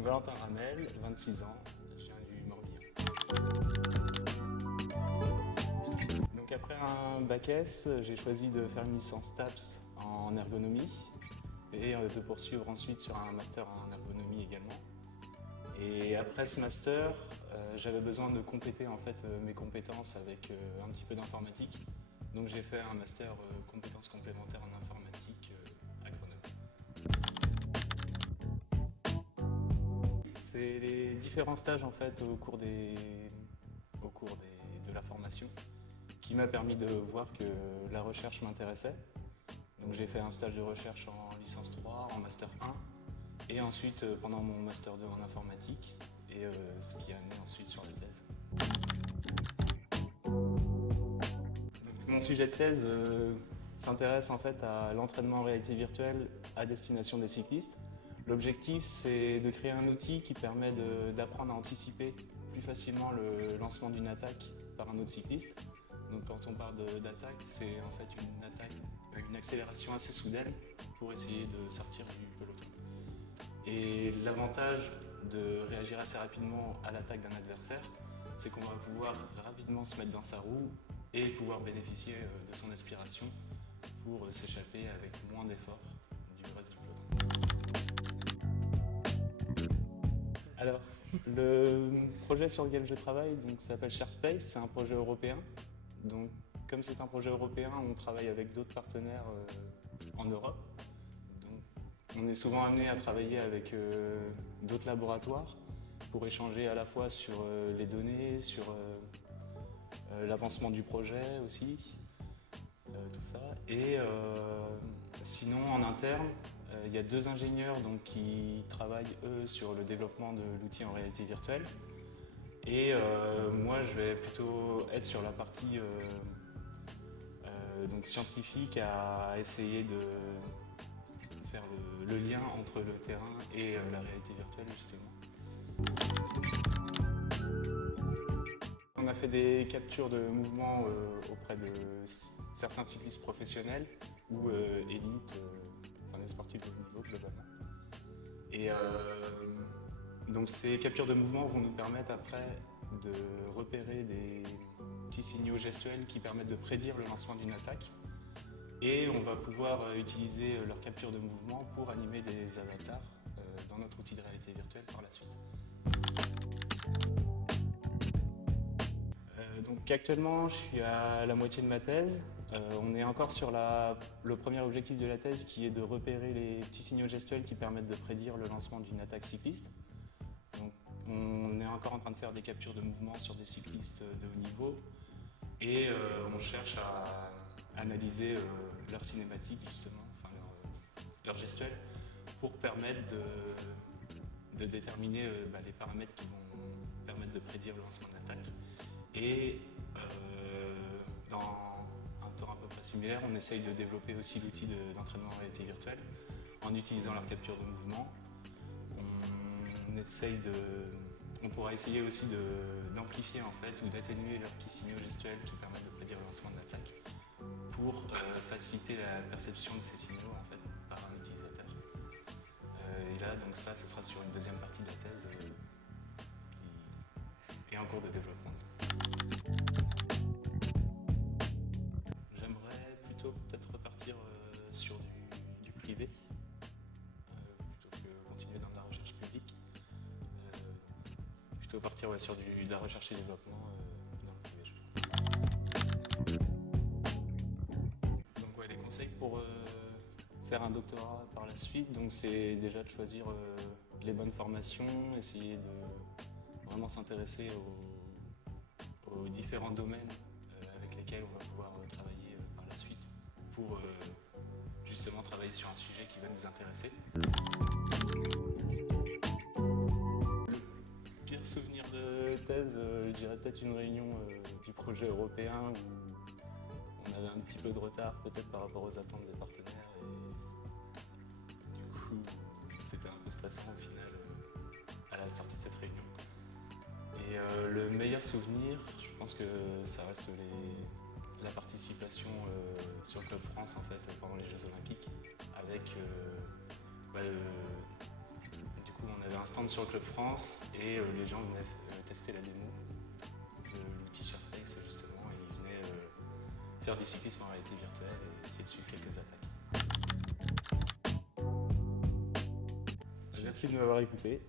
Donc Valentin Ramel, 26 ans, je viens du Morbihan. Donc après un bac S, j'ai choisi de faire une licence TAPS en ergonomie et de poursuivre ensuite sur un master en ergonomie également. Et après ce master, j'avais besoin de compléter en fait mes compétences avec un petit peu d'informatique. Donc j'ai fait un master compétences complémentaires en informatique à Grenoble. C'est les différents stages en fait au cours de la formation qui m'a permis de voir que la recherche m'intéressait. Donc j'ai fait un stage de recherche en licence 3, en master 1 et ensuite pendant mon master 2 en informatique et ce qui a amené ensuite sur la thèse. Donc, mon sujet de thèse s'intéresse en fait à l'entraînement en réalité virtuelle à destination des cyclistes. L'objectif, c'est de créer un outil qui permet d'apprendre à anticiper plus facilement le lancement d'une attaque par un autre cycliste. Donc quand on parle d'attaque, c'est en fait une accélération assez soudaine pour essayer de sortir du peloton. Et l'avantage de réagir assez rapidement à l'attaque d'un adversaire, c'est qu'on va pouvoir rapidement se mettre dans sa roue et pouvoir bénéficier de son aspiration pour s'échapper avec moins d'efforts du reste du peloton. Alors, le projet sur lequel je travaille s'appelle ShareSpace, c'est un projet européen. Donc, comme c'est un projet européen, on travaille avec d'autres partenaires en Europe. Donc, on est souvent amené à travailler avec d'autres laboratoires pour échanger à la fois sur les données, sur l'avancement du projet aussi, tout ça. Et sinon, en interne, il y a 2 ingénieurs qui travaillent, eux, sur le développement de l'outil en réalité virtuelle. Et moi, je vais plutôt être sur la partie scientifique à essayer de faire le lien entre le terrain et la réalité virtuelle, justement. On a fait des captures de mouvements auprès de certains cyclistes professionnels ou élites, des sportifs de haut niveau globalement. Et donc ces captures de mouvements vont nous permettre après de repérer des petits signaux gestuels qui permettent de prédire le lancement d'une attaque. Et on va pouvoir utiliser leur capture de mouvement pour animer des avatars dans notre outil de réalité virtuelle par la suite. Donc actuellement, je suis à la moitié de ma thèse. On est encore sur le premier objectif de la thèse qui est de repérer les petits signaux gestuels qui permettent de prédire le lancement d'une attaque cycliste. Donc, on est encore en train de faire des captures de mouvement sur des cyclistes de haut niveau et on cherche à analyser leur cinématique justement, leur gestuelle pour permettre de déterminer les paramètres qui vont permettre de prédire le lancement d'attaque. Et dans un temps à peu près similaire, on essaye de développer aussi l'outil d'entraînement en réalité virtuelle en utilisant leur capture de mouvement. On pourra essayer aussi d'amplifier en fait ou d'atténuer leurs petits signaux gestuels qui permettent de prédire le lancement d'attaque pour faciliter la perception de ces signaux en fait, par un utilisateur. Et là, donc ça, ce sera sur une deuxième partie de la thèse qui est en cours de développement. J'aimerais plutôt peut-être repartir sur du privé plutôt que continuer dans de la recherche publique. Plutôt partir sur de la recherche et développement dans le privé, je pense. Donc les conseils pour faire un doctorat par la suite, c'est déjà de choisir les bonnes formations, essayer de vraiment s'intéresser aux différents domaines avec lesquels on va pouvoir travailler par la suite pour justement travailler sur un sujet qui va nous intéresser. Le pire souvenir de thèse, je dirais peut-être une réunion du projet européen où on avait un petit peu de retard peut-être par rapport aux attentes des partenaires et du coup c'était un peu stressant au final à la sortie de cette réunion. Et le meilleur souvenir, je pense que ça reste la participation sur Club France en fait, pendant les Jeux Olympiques avec du coup on avait un stand sur le Club France et les gens venaient tester la démo de l'outil ShareSpace justement, et ils venaient faire du cyclisme en réalité virtuelle et essayer de suivre quelques attaques. Merci de m'avoir écouté.